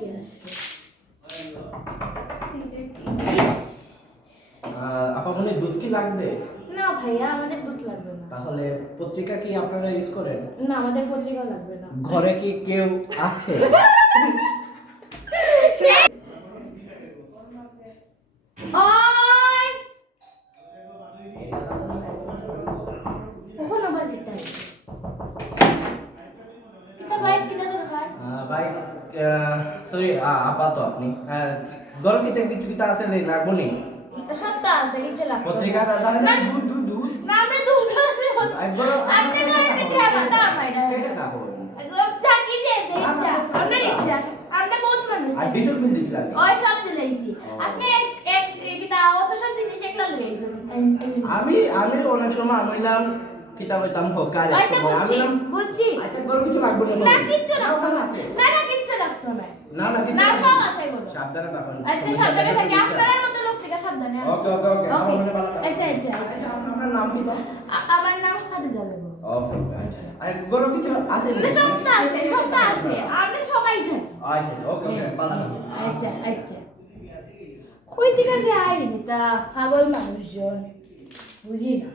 কে আসবে আপামনি দুধ কি লাগবে? না ভাইয়া আমাদের দুধ লাগবে না। তাহলে পত্রিকা কি আপনারা ইউজ করেন? না আমাদের পত্রিকা লাগবে না। ঘরে কি কেউ আছে? ওই কখন আবার কিটা কিটা বাইক কিটা দরকার? ভাই সরি আপা তো আপনি ঘরে কি কিছু কিটা আছে রে লাগবো নি? সপ্তাহ আছে কিছু লাগবে না। পত্রিকা দাদা না দুধ না আমরা দুধ আছে একবার আপনি তো কিছু আমার তো আমার সেটা দেখো থাকি যে ইচ্ছা আপনার ইচ্ছা আমরা বহুত মানুষ আর ডিশল বিল দিছ লাগে ওই সব দিলাইছি আপনি এক কিটা অত সব জিনিস একলা লইছেন। আমি অনেক সময় আমিলাম কিতাব হইতাম হকার আচ্ছা বুঝছি আচ্ছা ঘরে কিছু লাগবে না না কিচ্ছু লাগবে ওখানে না আছে না কিচ্ছু লাগতো না না কিছু না সব আছে এগুলো সাবধানে থাকুন আচ্ছা সাবধানে থাকি আপনার মতো লোক থেকে সাবধানে আছে ওকে আমার মনে ভালো আচ্ছা আপনার নাম কি তো আমার নাম খাদিজা বেগম। ওকে আচ্ছা আর ঘরে কিছু আছে না সবটা আছে আপনি সবাই দেন আচ্ছা ওকে ভালো আচ্ছা কই থেকে যে আইনি তা পাগল মানুষজন বুঝি না।